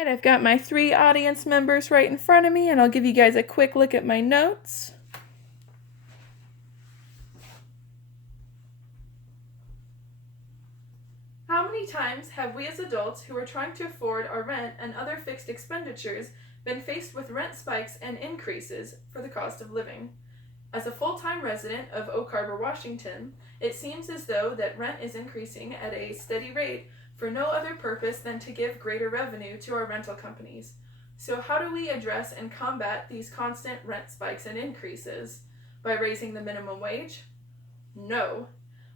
All right, I've got my 3 audience members right in front of me, and I'll give you guys a quick look at my notes. How many times have we as adults who are trying to afford our rent and other fixed expenditures been faced with rent spikes and increases for the cost of living? As a full-time resident of Oak Harbor, Washington, it seems as though that rent is increasing at a steady rate for no other purpose than to give greater revenue to our rental companies. So how do we address and combat these constant rent spikes and increases? By raising the minimum wage? No.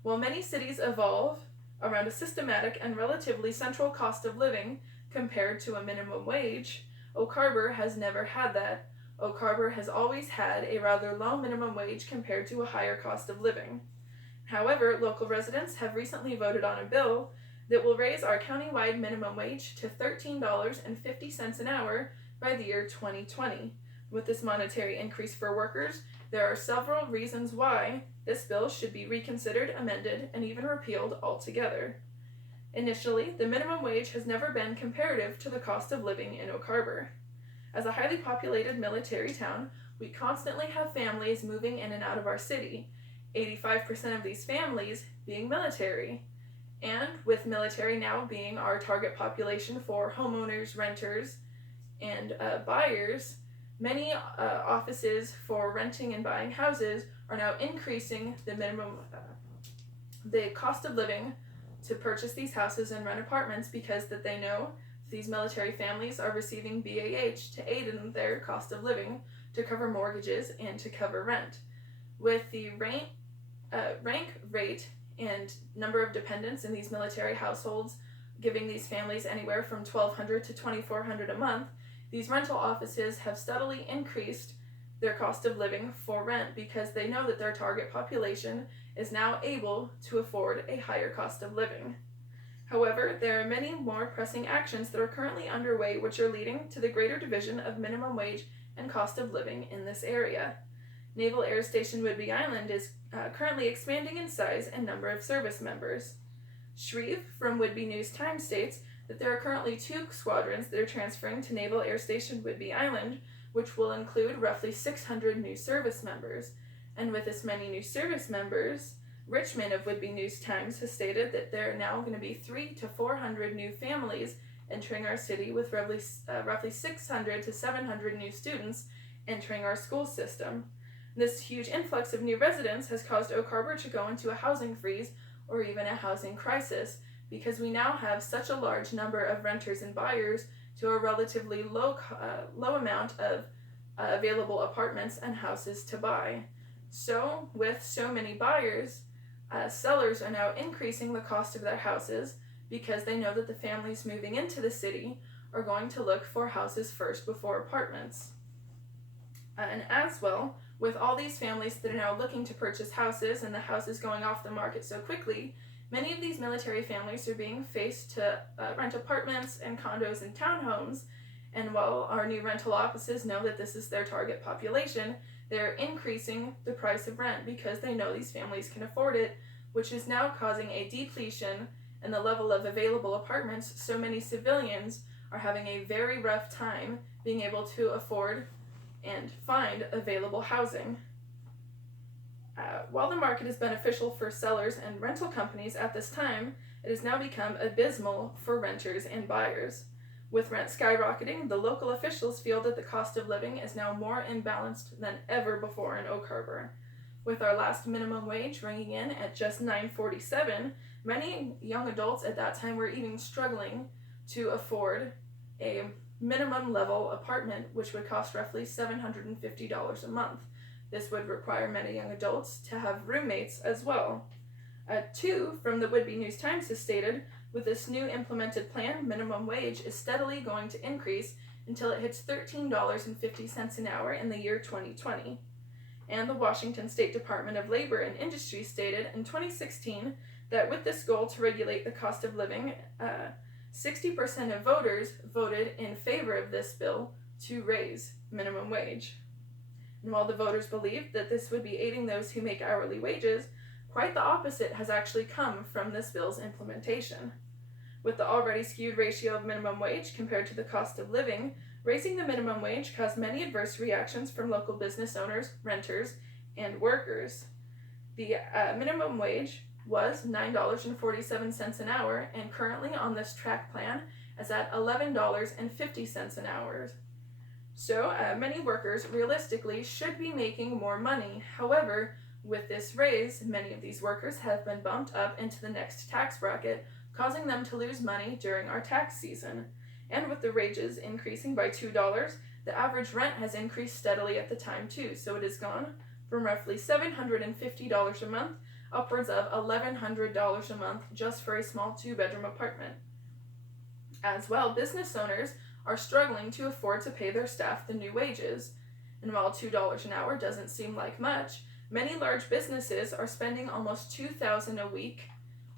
While many cities evolve around a systematic and relatively central cost of living compared to a minimum wage, Oak Harbor has never had that. Oak Harbor has always had a rather low minimum wage compared to a higher cost of living. However, local residents have recently voted on a bill that will raise our countywide minimum wage to $13.50 an hour by the year 2020. With this monetary increase for workers, there are several reasons why this bill should be reconsidered, amended, and even repealed altogether. Initially, the minimum wage has never been comparative to the cost of living in Oak Harbor. As a highly populated military town, we constantly have families moving in and out of our city, 85% of these families being military. And with military now being our target population for homeowners, renters, and buyers, many offices for renting and buying houses are now increasing the cost of living to purchase these houses and rent apartments because that they know these military families are receiving BAH to aid in their cost of living, to cover mortgages, and to cover rent. With the rank rate and number of dependents in these military households giving these families anywhere from $1,200 to $2,400 a month, these rental offices have steadily increased their cost of living for rent because they know that their target population is now able to afford a higher cost of living. However, there are many more pressing actions that are currently underway which are leading to the greater division of minimum wage and cost of living in this area. Naval Air Station Whidbey Island is currently expanding in size and number of service members. Shreve from Whidbey News-Times states that there are currently 2 squadrons that are transferring to Naval Air Station Whidbey Island, which will include roughly 600 new service members. And with this many new service members, Richmond of Whidbey News-Times has stated that there are now going to be 300 to 400 new families entering our city, with roughly 600 to 700 new students entering our school system. This huge influx of new residents has caused Oak Harbor to go into a housing freeze or even a housing crisis because we now have such a large number of renters and buyers to a relatively low amount of available apartments and houses to buy. So, with so many buyers, sellers are now increasing the cost of their houses because they know that the families moving into the city are going to look for houses first before apartments. And as well, with all these families that are now looking to purchase houses and the houses going off the market so quickly, many of these military families are being faced to rent apartments and condos and townhomes. And while our new rental offices know that this is their target population, they're increasing the price of rent because they know these families can afford it, which is now causing a depletion in the level of available apartments. So many civilians are having a very rough time being able to afford and find available housing. While the market is beneficial for sellers and rental companies at this time, it has now become abysmal for renters and buyers. With rent skyrocketing, the local officials feel that the cost of living is now more imbalanced than ever before in Oak Harbor. With our last minimum wage ringing in at just $9.47, many young adults at that time were even struggling to afford a minimum level apartment, which would cost roughly $750 a month. This would require many young adults to have roommates as well. 2 from the Whidbey News-Times has stated, with this new implemented plan, minimum wage is steadily going to increase until it hits $13.50 an hour in the year 2020. And the Washington State Department of Labor and Industry stated in 2016 that with this goal to regulate the cost of living, 60% of voters voted in favor of this bill to raise minimum wage. And while the voters believed that this would be aiding those who make hourly wages, quite the opposite has actually come from this bill's implementation. With the already skewed ratio of minimum wage compared to the cost of living, raising the minimum wage caused many adverse reactions from local business owners, renters, and workers. The minimum wage was $9.47 an hour, and currently on this track plan is at $11.50 an hour. So many workers realistically should be making more money. However, with this raise, many of these workers have been bumped up into the next tax bracket, causing them to lose money during our tax season. And with the wages increasing by $2, the average rent has increased steadily at the time too, so it has gone from roughly $750 a month upwards of $1,100 a month just for a small 2-bedroom apartment. As well, business owners are struggling to afford to pay their staff the new wages. And while $2 an hour doesn't seem like much, many large businesses are spending almost $2,000 a week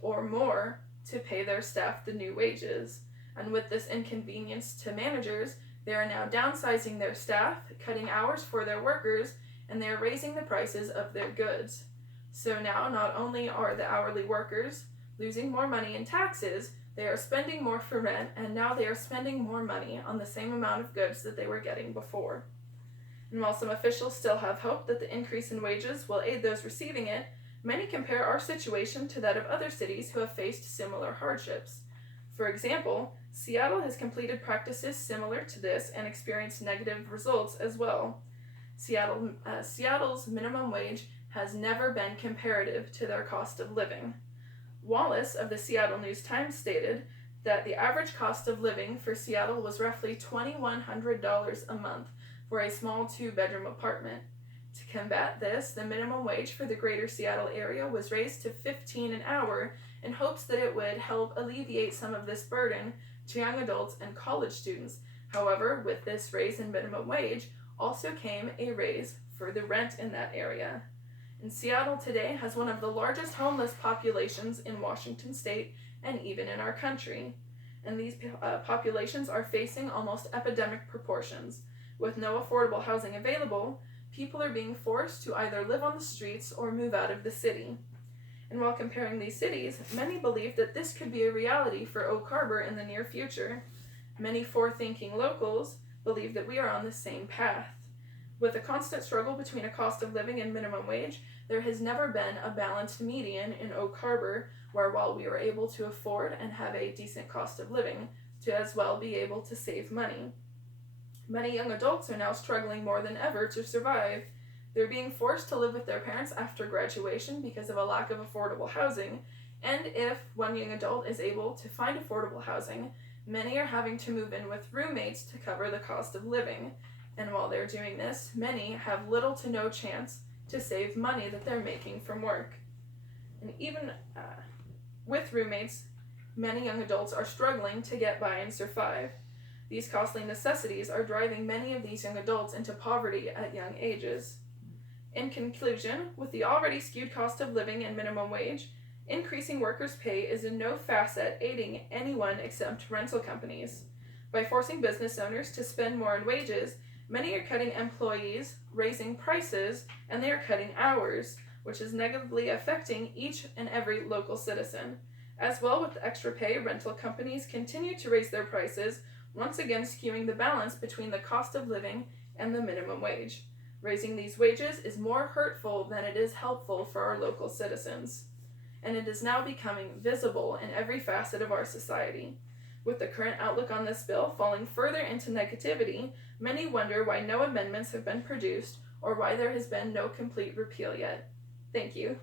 or more to pay their staff the new wages. And with this inconvenience to managers, they are now downsizing their staff, cutting hours for their workers, and they are raising the prices of their goods. So now not only are the hourly workers losing more money in taxes, they are spending more for rent, and now they are spending more money on the same amount of goods that they were getting before. And while some officials still have hope that the increase in wages will aid those receiving it, many compare our situation to that of other cities who have faced similar hardships. For example, Seattle has completed practices similar to this and experienced negative results as well. Seattle's minimum wage has never been comparative to their cost of living. Wallace of the Seattle News-Times stated that the average cost of living for Seattle was roughly $2,100 a month for a small 2-bedroom apartment. To combat this, the minimum wage for the greater Seattle area was raised to $15 an hour in hopes that it would help alleviate some of this burden to young adults and college students. However, with this raise in minimum wage also came a raise for the rent in that area. And Seattle today has one of the largest homeless populations in Washington state and even in our country. And these populations are facing almost epidemic proportions. With no affordable housing available, people are being forced to either live on the streets or move out of the city. And while comparing these cities, many believe that this could be a reality for Oak Harbor in the near future. Many forward-thinking locals believe that we are on the same path. With a constant struggle between a cost of living and minimum wage, there has never been a balanced median in Oak Harbor where while we are able to afford and have a decent cost of living, to as well be able to save money. Many young adults are now struggling more than ever to survive. They're being forced to live with their parents after graduation because of a lack of affordable housing, and if one young adult is able to find affordable housing, many are having to move in with roommates to cover the cost of living. And while they're doing this, many have little to no chance to save money that they're making from work. And even with roommates, many young adults are struggling to get by and survive. These costly necessities are driving many of these young adults into poverty at young ages. In conclusion, with the already skewed cost of living and minimum wage, increasing workers' pay is in no facet aiding anyone except rental companies. By forcing business owners to spend more in wages, many are cutting employees, raising prices, and they are cutting hours, which is negatively affecting each and every local citizen. As well, with the extra pay, rental companies continue to raise their prices, once again skewing the balance between the cost of living and the minimum wage. Raising these wages is more hurtful than it is helpful for our local citizens, and it is now becoming visible in every facet of our society. With the current outlook on this bill falling further into negativity, many wonder why no amendments have been produced or why there has been no complete repeal yet. Thank you.